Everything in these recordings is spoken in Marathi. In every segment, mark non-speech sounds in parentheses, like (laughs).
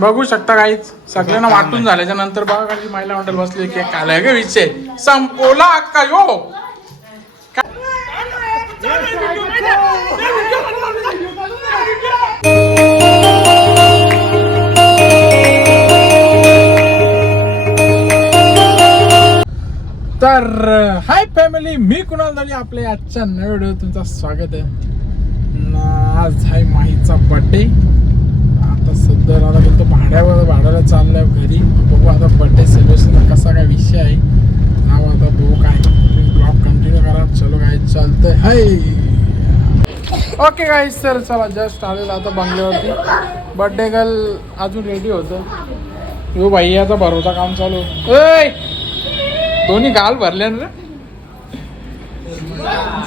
बघू शकता काहीच सगळ्यांना वाटून झाल्याच्यानंतर बघा काही महिला हॉटेल बसली की काय का विषय. संपवला अक्का यो! तर हाय फॅमिली मी कुणाल दळी आपल्या आजच्या नव्या व्हिडिओ तुमचं स्वागत आहे. न आज आहे माहीचा बर्थडे तर आता बोलतो भाड्यावर भाड्याला चाललंय घरी. बघू आता बर्थडे सेलिब्रेशनचा कसा काय विषय आहे. नाव आता बघू काय ब्लॉग कंटिन्यू करा. चलो काय चालतंय. हाय ओके काय सर चला जस्ट आलेलं आता बंगल्यावरती. बर्थडे गर्ल अजून रेडी होतं. यो भाई आता भरोसा काम चालू. ओय! दोन्ही गाल भरले ना रे.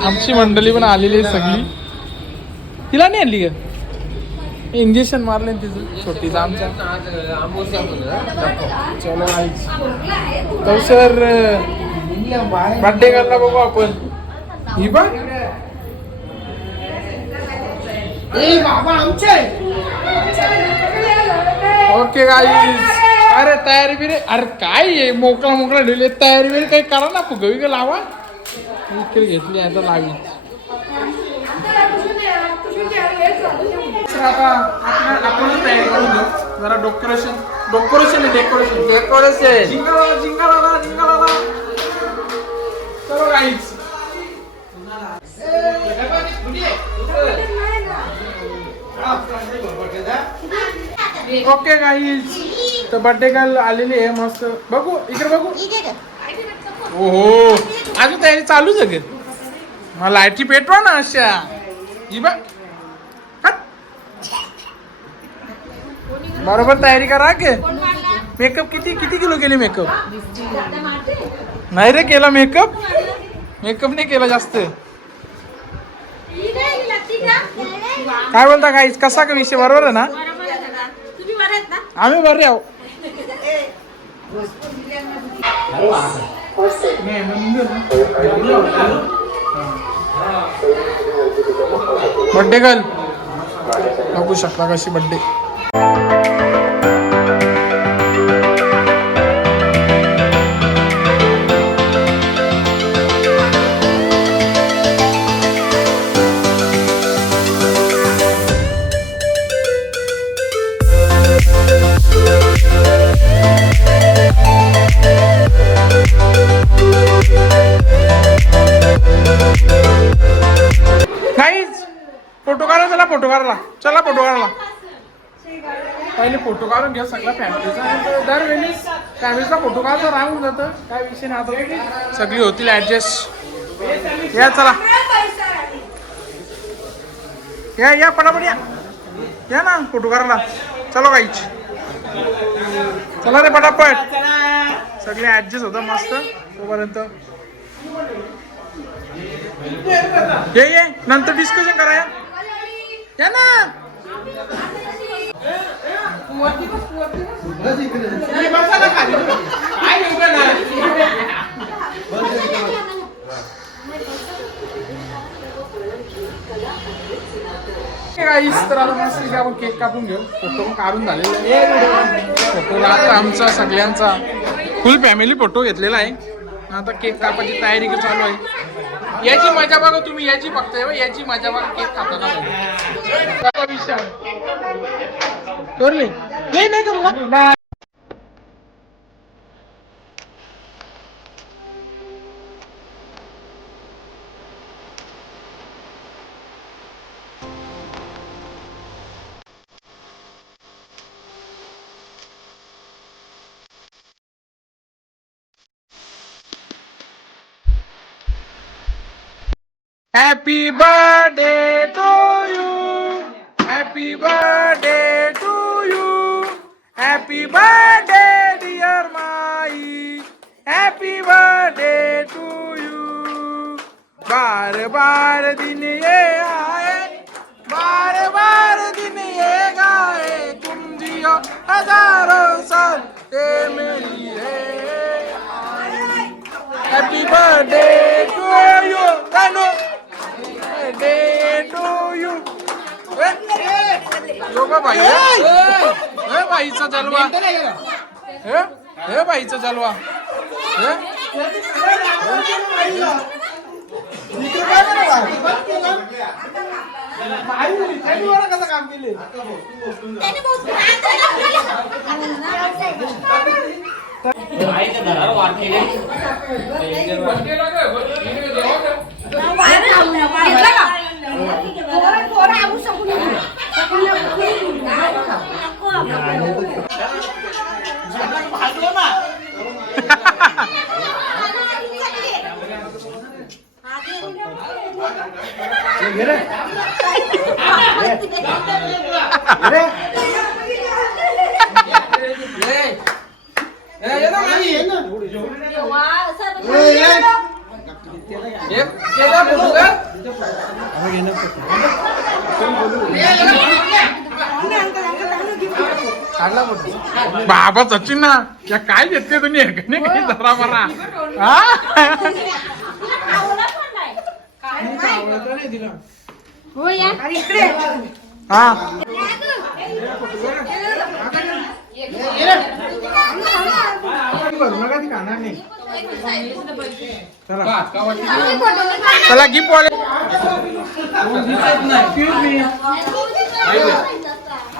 आमची मंडळी पण आलेली आहे सगळी. तिला नाही आणली का? इंजेक्शन मारले तिचं छोटीचं आमच्या चलो तर सर बर्थडे करला बघू आपण. ही बघ. ओके अरे तयारी बिरे. अरे काय आहे मोकळा मोकळा ठेवले तयारी बिरी काही करा ना फुगवी का लावा इकडे घेतली आता लावी तर आता आपण आपणच तयारी करून घेऊ. जरा डेकोरेशन डेकोरेशन आहे डेकोरेशन डेकोरेशन जिंगाला जिंगाला जिंगाला चलो गाईज ओके गाईज तर बर्थडे गर्ल आलेली आहे मस्त. बघू इकडे बघू. ओहो. अजून तयारी चालूच आहे? मला लाईटची पेटवा ना अशा. ही बघ. बरोबर तयारी करा के मेकअप किती किती किलो केली मेकअप नाही रे केला मेकअप मेकअप नाही केला जास्त. काय बोलता काय कसा का विषय? बरोबर आहे ना? ना आम्ही बरे आहो. बड्डे गर्ल बघू शकता कशी बड्डे चला फोटो काढला चला फोटो काढला पहिले फोटो काढून घ्या सगळ्या फॅमिलीचा दरवेळी फॅमिलीचा फोटो काढता राहून जातं. काय विषय नाही आता. सगळी होतील ऍडजस्ट या चला. या या पटापट या. या ना फोटो काढला चलो काहीच चला रे पटापट. सगळे ऍडजस्ट होतं मस्त. तोपर्यंत. ये ये नंतर डिस्कशन करा या. या ना आपण केक कापून घेऊ फोटो पण काढून झालेला आहे फोटो आता आमचा सगळ्यांचा फुल फॅमिली फोटो घेतलेला आहे आता केक कापायची तयारी चालू आहे याची मजा बघा तुम्ही याची बघताय हे याची मजा बघा केक खाताना विषय करले नाही नाही का? Happy birthday to you. Happy birthday to you. Happy birthday, dear Mai. Happy birthday to you. बार बार दिन ये आए बार बार दिन ये गाए तुम जियो हजारों साल ये मेरी है हैप्पी बर्थडे टू यू कानो Birthday to you यो का बाई हे? हे बाईचा जलवा. हे? हे बाईचा जलवा. हे काढला बाबा सचिन ना या काय घेतले तुम्ही? एकने काही जरा हा? हा. चला गिफ्ट वाले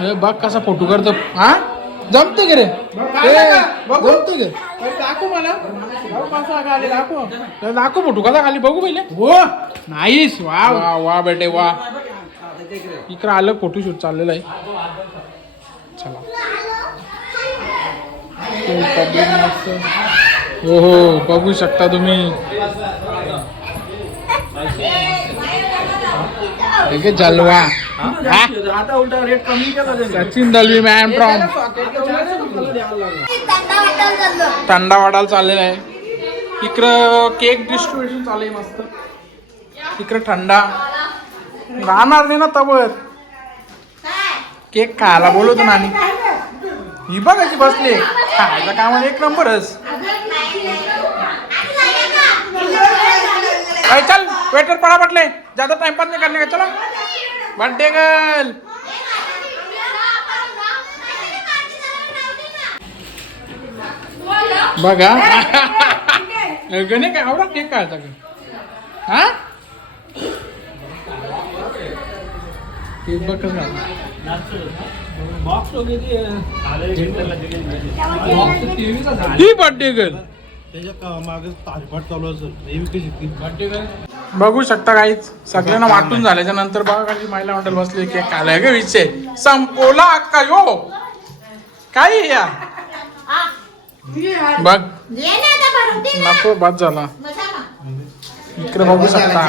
हे बघ कसा फोटो करतो हा? जमते का रे? जमते गे दाखव मला. दाखव. दाखव फोटो कसा खाली बघू पहिले. हो. नाहीस वा वा वा बेटे वा. इकडं आलं फोटोशूट चाललेलं आहे. चला. हो हो बघू शकता तुम्ही. जलवा. हा? आता उलटा रेट कमी केला सचिन दलवी मॅन फ्रॉम थंडा वाढायला चाललेला आहे. इकडं केक डिस्ट्रीब्युशन चालू आहे मस्त. इकडं थंडा. राहणार नाही ना तवर केक खायला बोलवतो नानी. ही बघायची बसली. खायचा कामाला एक नंबरच. अरे चल वेटर पडा पटले ज्यादा टाइमपास नहीं करने का? चलो. Birthday girl. बघा. (laughs) गणे काय? आवडा केक काढता का हा? केक बघ कसं. बॉक्स वगैरे ही बर्थडे गर्ल. त्याच्यामागे ताजपाट चालू असेल. बर्थडे काय बघू शकता काहीच सगळ्यांना वाटून झाल्याच्यानंतर बघा काही महिला मंडळ बसले केक खायला का विषय. संपोला अक्का यो. काय आहे या. बघ. नको बाद झाला. इकडे बघू शकता.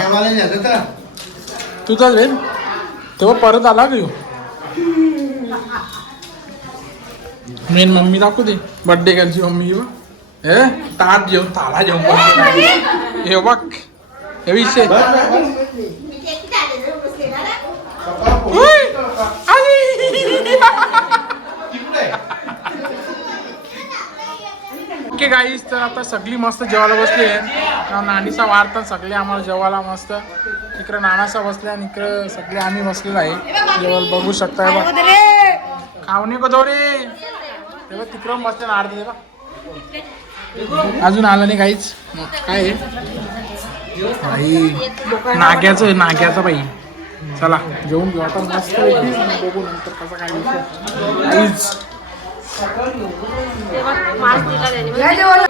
तुझा रे. तेव्हा परत आला का? मेन मम्मी दाखवू दे. बर्थडे गर्लची मम्मी हे ताट जेवण ताला जेवण birthday. हे बघ. विषय! ओके गाईस तर आता सगळी मस्त जेवायला बसली आहे. नानीचा वारतात सगळे आम्हाला जेवायला मस्त. इकडे नानासा बसले आणि इकडे सगळे आम्ही बसलेलो आहे. जेवायला बघू खावणे को रे. तेव्हा तिकडून बसले ना अर्धे बघ. अजून आलं नाही काहीच. काय आहे? बाई नाग्याचं आहे, नाग्याचं बाई. चला जेवून घेऊ. आता मस्त बघू नंतर कसं काय विषय. काहीच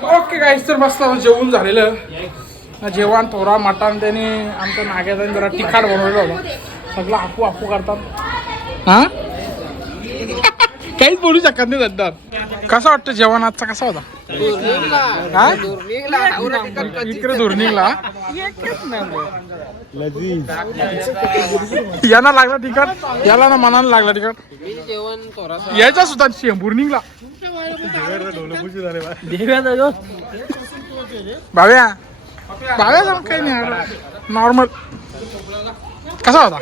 ओके तर मस्त जेवून जेवण झालेलं जेवण थोडा मटण त्याने आमच्या नाग्याचा जरा तिखट बनवलेलं होतं. सगळं आपू आपू करतात. हा? काहीच बोलू शकत नाही सध्या कसा वाटतं जेवण आजचा? कसा होता? इकडे धुर्निंगला यांना लागला तिकट याला ना मनाला लागला तिकट यायचा सुद्धा शेंबूर भाव्या भाव्या काही नाही नॉर्मल कसा होता?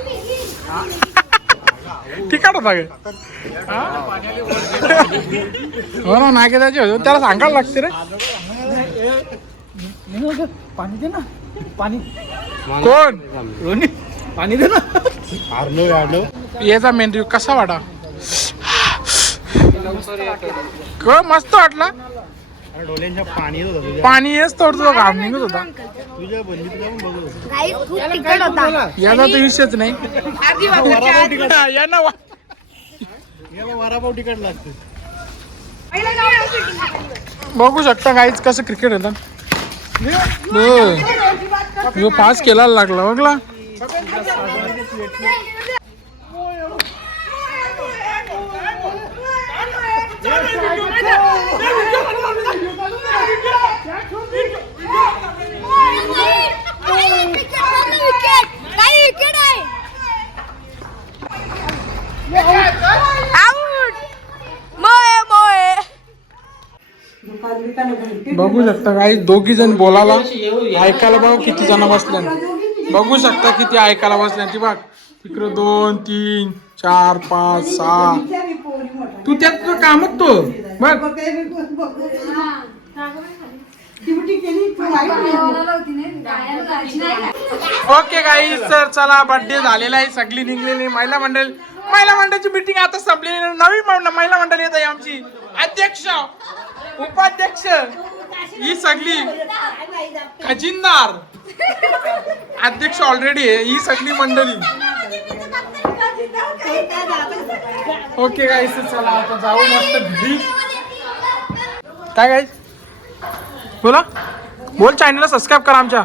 होता काय हो ना नागे त्याचे होते त्याला सांगायला लागते रे. पाणी दे ना. पाणी. कोण? रोनी पाणी दे ना. अर्णव अर्णव याचा मेंढरी कसा वाटा? क मस्त वाटला. डोळ्यांच्या पाणी येत होतं तुझ्या पाणी येस तर तो घाम निघत होता तुझ्या बंदीत जाऊन बघू याचा तर विषयच नाही यांना वा- याला वरापाव तिकट लागते बघू शकता काहीच कसं क्रिकेट होतं हो पास केला लागला बघला बघू शकता काही दोघी जण बोलायला. ऐकायला बघ किती जण बसल्या बघू शकता किती ऐकायला बसल्या ती बघ. तिकडे दोन तीन चार पाच सहा. तू त्यात तुझं कामच तो बघ. ओके गाई सर चला बर्थडे झालेला आहे सगळी निघलेली महिला मंडळ महिला मंडळाची मिटिंग आता संपलेली नवीन नवी महिला मंडळ येत आहे आमची. अध्यक्ष उपाध्यक्ष. ही सगळी खजिनदार. अध्यक्ष ऑलरेडी आहे. ही सगळी मंडळी. ओके काही चला आता जाऊ मस्त घरी. काय काय बोला. बोल चॅनलला सबस्क्राईब करा आमच्या.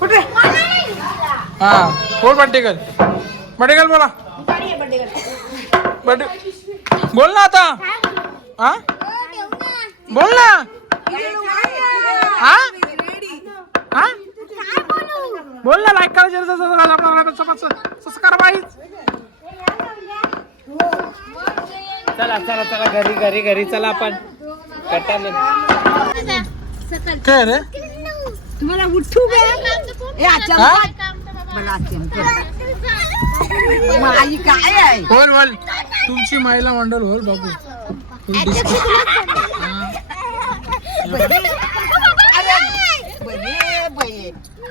कुठे? हा बोल बड्डेकल बड्डेकल बोला. बड्डे बोल ना आता. हा बोल ना. हा हा बोल ना लाईक करा सबस्क्राईब बाई चला चला चला घरी घरी घरी चला आपण. काय रे? तुम्हाला उठू हा? आई काय आहे? बोल बोल. तुमची महिला मंडळ बोल बाबू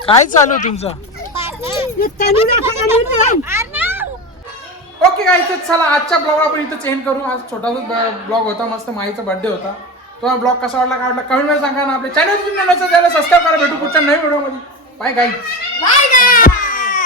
काय चालू तुमचं? ओके काय तर चला आजच्या ब्लॉग आपण इथं चेंज करू. आज छोटासा ब्लॉग होता मस्त माईचा बर्थडे होता. तुम्हाला ब्लॉग कसा वाटला काय वाटला कमेंटमध्ये सांगा ना. आपल्या चॅनल तुम्ही सबस्क्राईब करा. भेटू पुढच्या नवीन व्हिडिओमध्ये. Bye guys bye